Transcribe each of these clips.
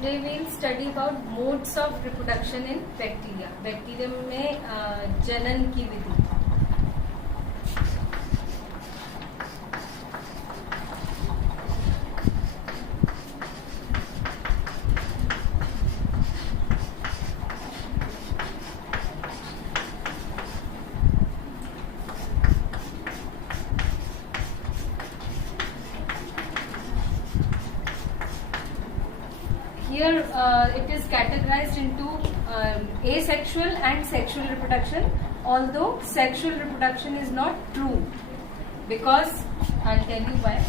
Today we'll study about modes of reproduction in bacteria. Bacterium में जनन की विधि. Here it is categorized into asexual and sexual reproduction, although sexual reproduction is not true, because I'll tell you why.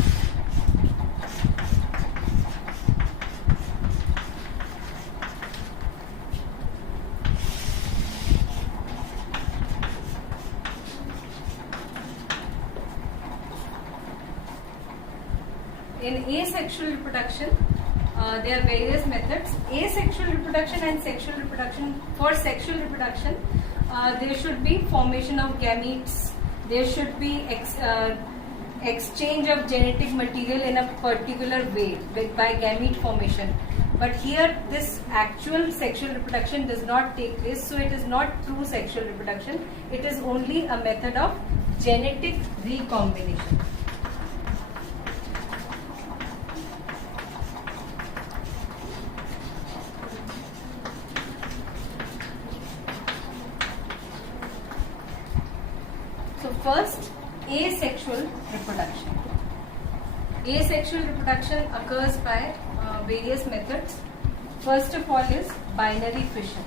In asexual reproduction, there are various methods. Asexual reproduction and sexual reproduction. For sexual reproduction, there should be formation of gametes. There should be exchange of genetic material in a particular way by gamete formation. But here, this actual sexual reproduction does not take place, so it is not true sexual reproduction. It is only a method of genetic recombination. First, asexual reproduction. Asexual reproduction occurs by various methods. First of all is binary fission.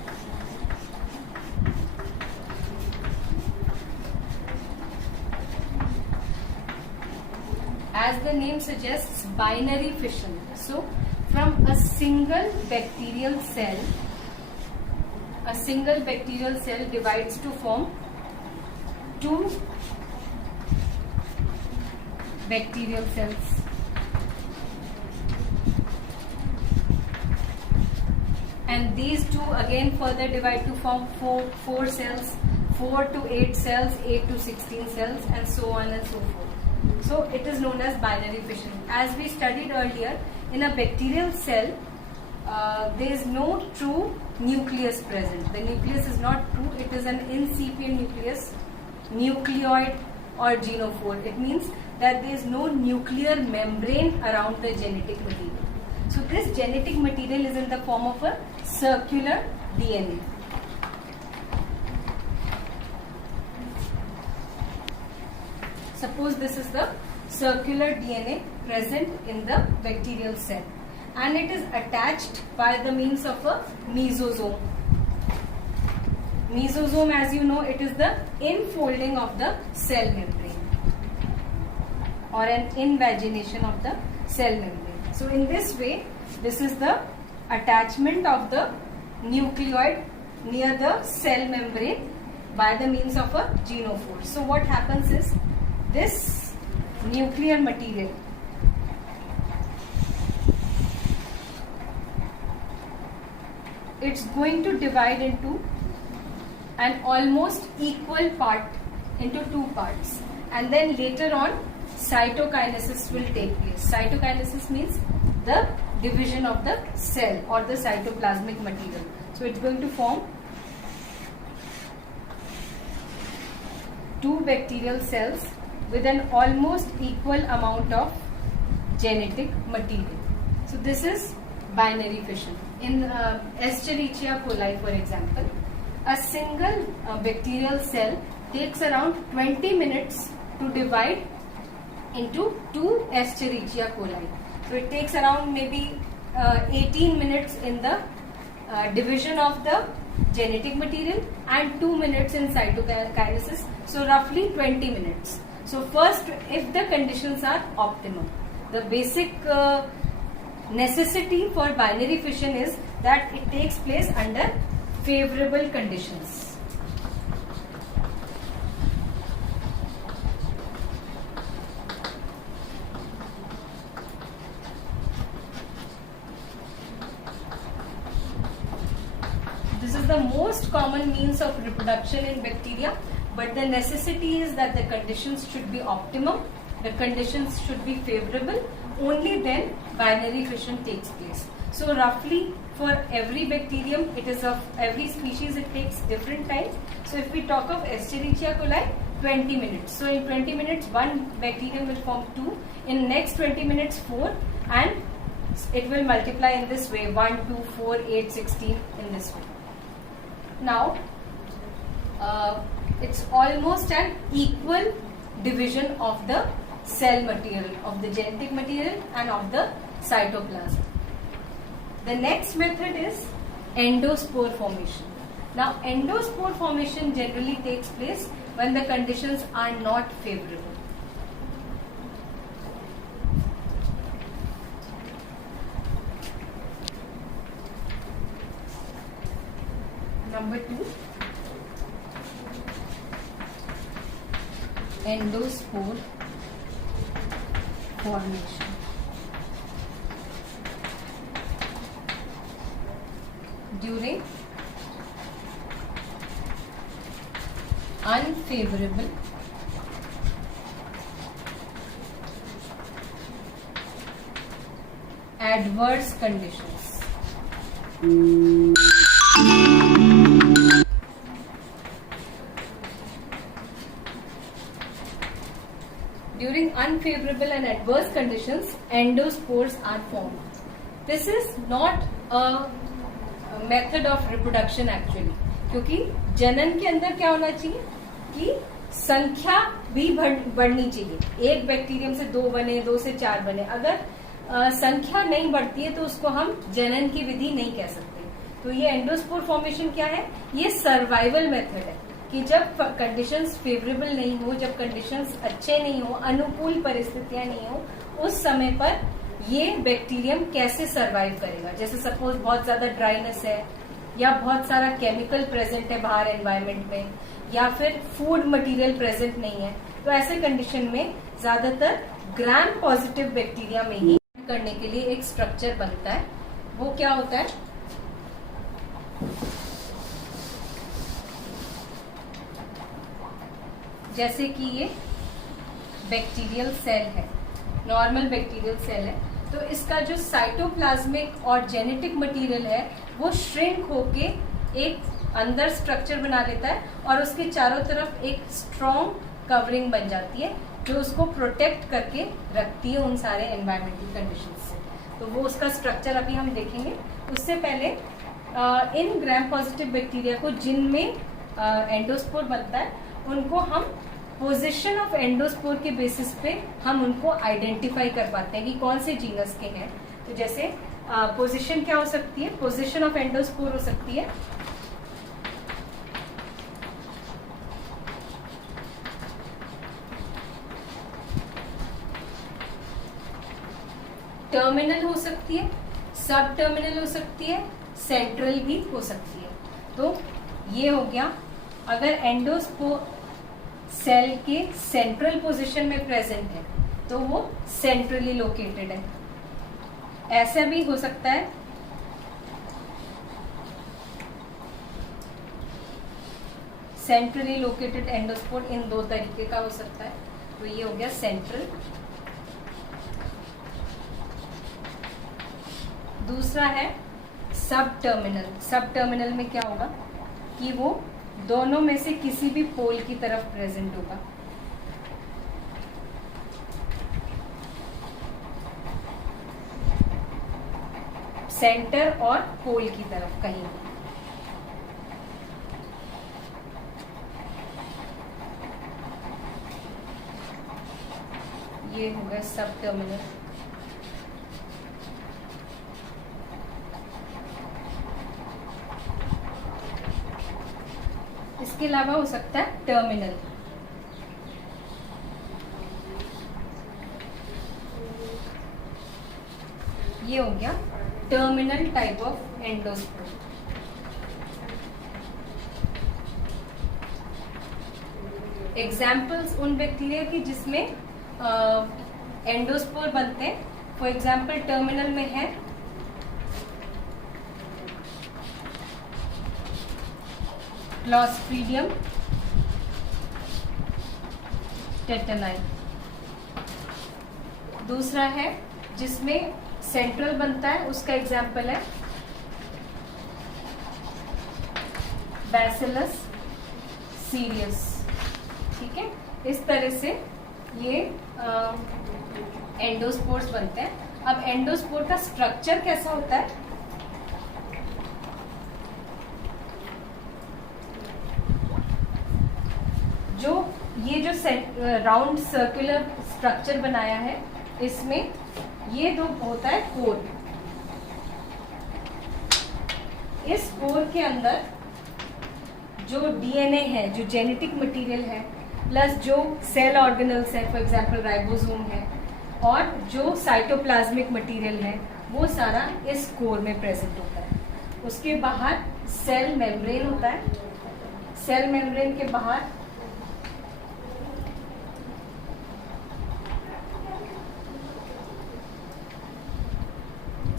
As the name suggests, binary fission. So, from a single bacterial cell divides to form two bacterial cells. And these two again further divide to form four cells, 4 to 8 cells, 8 to 16 cells, and so on and so forth. So it is known as binary fission. As we studied earlier, in a bacterial cell, there is no true nucleus present. The nucleus is not true. It is an incipient nucleus, nucleoid or genophore. It means that there is no nuclear membrane around the genetic material. So this genetic material is in the form of a circular DNA. Suppose this is the circular DNA present in the bacterial cell, and it is attached by the means of a mesosome. Mesosome, as you know, it is the infolding of the cell membrane or an invagination of the cell membrane. So in this way, this is the attachment of the nucleoid near the cell membrane by the means of a genophore. So what happens is, this nuclear material it's going to divide into an almost equal part into two parts, and then later on cytokinesis will take place. Cytokinesis means the division of the cell or the cytoplasmic material. So it's going to form two bacterial cells with an almost equal amount of genetic material. So this is binary fission. In Escherichia coli, for example, a single bacterial cell takes around 20 minutes to divide into two Escherichia coli. So it takes around maybe 18 minutes in the division of the genetic material and 2 minutes in cytokinesis. So roughly 20 minutes. So first, if the conditions are optimum, the basic necessity for binary fission is that it takes place under favorable conditions. This is the most common means of reproduction in bacteria, but the necessity is that the conditions should be optimum, the conditions should be favorable only then binary fission takes place. So roughly for every bacterium, it is of every species, it takes different times. So if we talk of Escherichia coli, 20 minutes. So in 20 minutes, one bacterium will form 2. In next 20 minutes, 4, and it will multiply in this way, 1, 2, 4, 8, 16 in this way. Now, it's almost an equal division of the cell material, of the genetic material and of the cytoplasm. The next method is endospore formation. Now, endospore formation generally takes place when the conditions are not favorable. Number 2, endospore formation. During unfavorable adverse conditions. During unfavorable and adverse conditions, endospores are formed. This is not a method of reproduction actually, क्योंकि जनन के अंदर क्या होना चाहिए कि संख्या भी बढ़नी चाहिए. एक बैक्टीरियम से 2 बने, 2 से 4 बने. अगर संख्या नहीं बढ़ती है तो उसको हम जनन की विधि नहीं कह सकते. तो ये एंडोस्पोर फॉर्मेशन क्या है? ये सर्वाइवल मेथड है कि जब कंडीशंस फेवरेबल नहीं हो, जब कंडीशंस अच्छे नहीं हो, अनुकूल परिस्थितियां नहीं हो, उस समय पर ये बैक्टीरियम कैसे सरवाइव करेगा. जैसे सपोज बहुत ज्यादा ड्राइनेस है, या बहुत सारा केमिकल प्रेजेंट है बाहर एनवायरमेंट में, या फिर फूड मटेरियल प्रेजेंट नहीं है, तो ऐसे कंडीशन में ज्यादातर ग्राम पॉजिटिव बैक्टीरिया में ही करने के लिए एक स्ट्रक्चर बनता है. वो क्या होता है? जैसे कि ये बैक्टीरियल सेल है, नॉर्मल बैक्टीरियल सेल है, तो इसका जो साइटोप्लाज्मिक और जेनेटिक मटेरियल है वो श्रिंक होके एक अंदर स्ट्रक्चर बना लेता है और उसके चारों तरफ एक स्ट्रॉन्ग कवरिंग बन जाती है जो उसको प्रोटेक्ट करके रखती है उन सारे एनवायरमेंटल कंडीशंस से. तो वो उसका स्ट्रक्चर अभी हम देखेंगे. उससे पहले इन ग्राम पॉजिटिव बैक्टीरिया को जिनमें एंडोस्पोर बनता है उनको हम पोजीशन ऑफ एंडोस्पोर के बेसिस पे हम उनको आइडेंटिफाई कर पाते हैं कि कौन से जीनस के हैं. तो जैसे पोजीशन क्या हो सकती है? पोजीशन ऑफ एंडोस्पोर हो सकती है टर्मिनल हो सकती है, सब टर्मिनल हो सकती है, सेंट्रल भी हो सकती है. तो ये हो गया अगर एंडोस्पोर सेल के सेंट्रल पोजीशन में प्रेजेंट है तो वो सेंट्रली लोकेटेड है. ऐसा भी हो सकता है सेंट्रली लोकेटेड एंडोस्पोर, इन 2 तरीके का हो सकता है. तो ये हो गया सेंट्रल. दूसरा है सब टर्मिनल. सब टर्मिनल में क्या होगा कि वो दोनों में से किसी भी पोल की तरफ प्रेजेंट होगा. सेंटर और पोल की तरफ कहीं. ये होगा सब टर्मिनल. इसके अलावा हो सकता है टर्मिनल. ये हो गया terminal type of endospore. Examples उन बैक्टीरिया की जिसमें एंडोस्पोर बनते हैं. फॉर एग्जाम्पल टर्मिनल में है क्लॉस्ट्रीडियम टेटनाई. दूसरा है जिसमें सेंट्रल बनता है, उसका एग्जाम्पल है बैसिलस सीरियस। ठीक है, इस तरह से ये एंडोस्पोर्स बनते हैं। अब एंडोस्पोर का स्ट्रक्चर कैसा होता है? ये जो राउंड सर्कुलर स्ट्रक्चर बनाया है, इसमें ये जो होता है कोर, इस कोर के अंदर जो डीएनए है, जो जेनेटिक मटेरियल है, प्लस जो सेल ऑर्गेनल्स है, फॉर एग्जांपल राइबोसोम है, और जो साइटोप्लाज्मिक मटेरियल है, वो सारा इस कोर में प्रेजेंट होता है। उसके बाहर सेल मेम्ब्रेन होता है। सेल मेम्ब्रेन के बाहर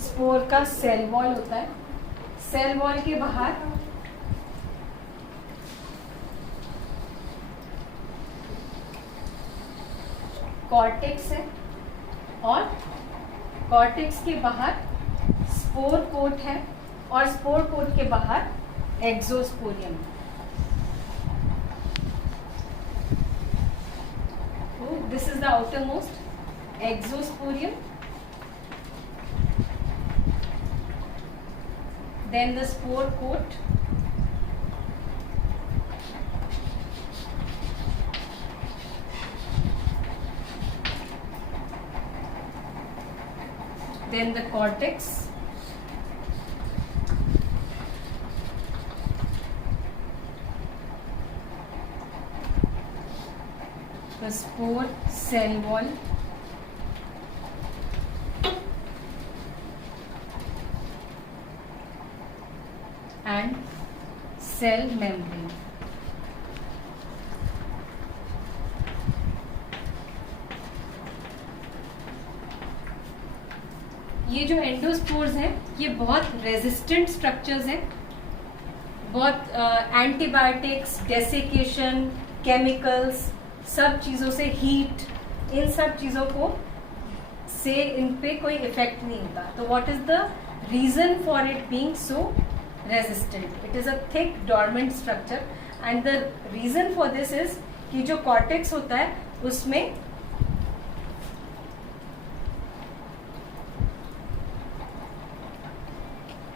स्पोर का सेल वॉल होता है। सेल वॉल के बाहर कॉर्टेक्स है, और कॉर्टेक्स के बाहर स्पोर कोट है, और स्पोर कोट के बाहर exosporium. This is the outermost exosporium, then the spore coat, then the cortex, the spore cell wall, and cell membrane. ये जो एंडोस्पोर्स हैं, ये बहुत रेजिस्टेंट स्ट्रक्चर्स हैं। बहुत एंटीबायोटिक्स, डेसिकेशन, केमिकल्स, सब चीज़ों से, हीट, इन सब चीज़ों को से इन पे कोई इफेक्ट नहीं होता। तो what is the reason for it being so resistant? It is a thick dormant structure, and the reason for this is कि जो cortex होता है उसमें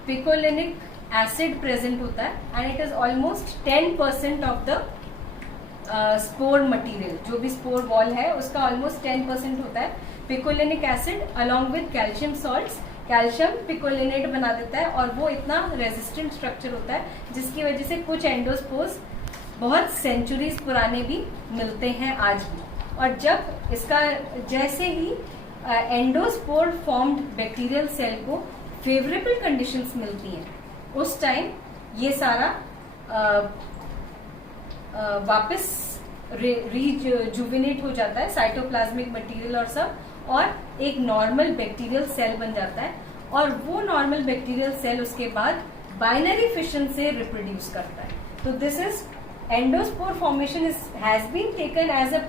picolinic acid present होता है, and it is almost 10% of the spore material. जो भी spore wall है उसका almost 10% होता है picolinic acid along with calcium salts. Calcium picolinate बना देता है, और वो इतना रेजिस्टेंट स्ट्रक्चर होता है जिसकी वजह से कुछ एंडोस्पोर्स बहुत सेंचुरीज पुराने भी मिलते हैं आज भी। और जब इसका जैसे ही एंडोस्पोर फॉर्म्ड बैक्टीरियल सेल को फेवरेबल कंडीशंस मिलती हैं, उस टाइम ये सारा वापस रिजुविनेट हो जाता है, साइटोप्लाज्मिक मटेरियल और सब, और एक नॉर्मल बैक्टीरियल सेल बन जाता है। और वो नॉर्मल बैक्टीरियल सेल उसके बाद बाइनरी फिशन से रिप्रोड्यूस करता है। तो this is endospore formation has been taken as a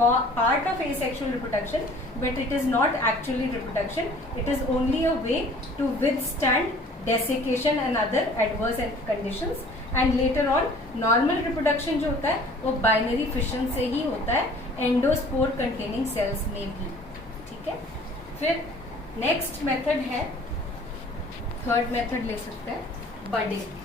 part of asexual reproduction, but it is not actually reproduction. It is only a way to withstand desiccation and other adverse conditions. And later on normal reproduction जो होता है वो binary fission से ही होता है, endospore containing sales में भी। ठीक है, फिर नेक्स्ट मेथड है, थर्ड मेथड ले सकते हैं, बडिंग।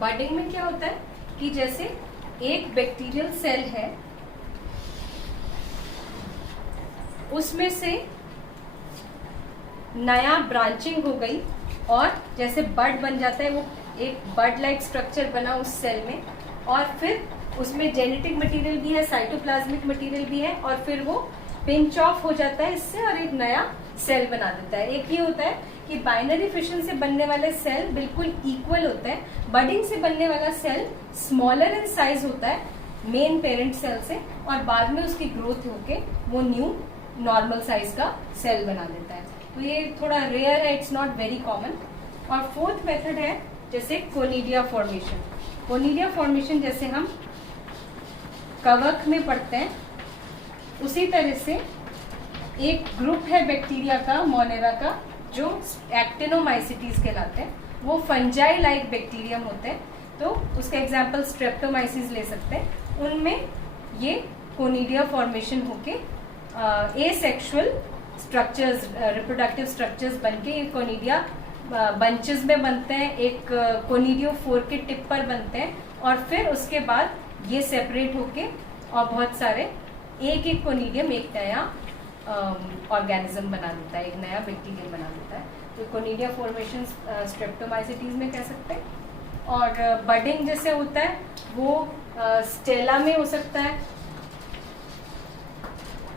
बडिंग में क्या होता है कि जैसे एक बैक्टीरियल सेल है, उसमें से नया ब्रांचिंग हो गई, और जैसे बड बन जाता है, वो एक बड लाइक स्ट्रक्चर बना उस सेल में, और फिर उसमें जेनेटिक मटेरियल भी है, साइटोप्लाज्मिक मटेरियल भी है, और फिर वो पिंच ऑफ हो जाता है इससे और एक नया सेल बना देता है। एक ये होता है कि बाइनरी फिशन से बनने वाले सेल बिल्कुल इक्वल होते हैं, बडिंग से बनने वाला सेल स्मॉलर इन साइज होता है, मेन पेरेंट सेल से, और बाद में उसकी ग्रोथ होके वो न्यू नॉर्मल साइज का सेल बना देता है। तो ये थोड़ा रेयर है, इट्स नॉट वेरी कॉमन। और फोर्थ मेथड है जैसे कोनिडिया फॉर्मेशन। कोनिडिया फॉर्मेशन जैसे हम कवक में पढ़ते हैं, उसी तरह से एक ग्रुप है बैक्टीरिया का, मोनेरा का, जो एक्टिनोमाइसिटीज कहलाते हैं। वो फंजाई लाइक बैक्टीरियम होते हैं, तो उसका एग्जाम्पल स्ट्रेप्टोमाइसिस ले सकते हैं। उनमें ये कोनिडिया फॉर्मेशन होके एसेक्सुअल स्ट्रक्चर्स, रिप्रोडक्टिव स्ट्रक्चर्स बनके ये कोनिडिया बंचेस में बनते हैं, एक कोनिडियोफोर के टिप पर बनते हैं, और फिर उसके बाद ये सेपरेट होके और बहुत सारे एक कोनिडियम एक नया ऑर्गेनिज्म बना देता है, एक नया बैक्टीरियम बना देता है। तो कोनिडिया फॉर्मेशन स्ट्रेप्टोमाइसिटीज में कह सकते हैं। और बडिंग जैसे होता है वो स्टेला में हो सकता है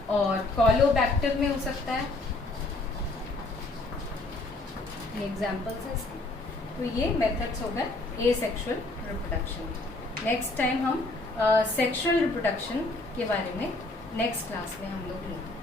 और कॉलोबैक्टर में हो सकता है। ये एग्जांपल्स है इसके। तो ये मेथड्स हो गए एसेक्सुअल रिप्रोडक्शन। नेक्स्ट टाइम हम सेक्सुअल रिप्रोडक्शन के बारे में नेक्स्ट क्लास में हम लोग लेंगे।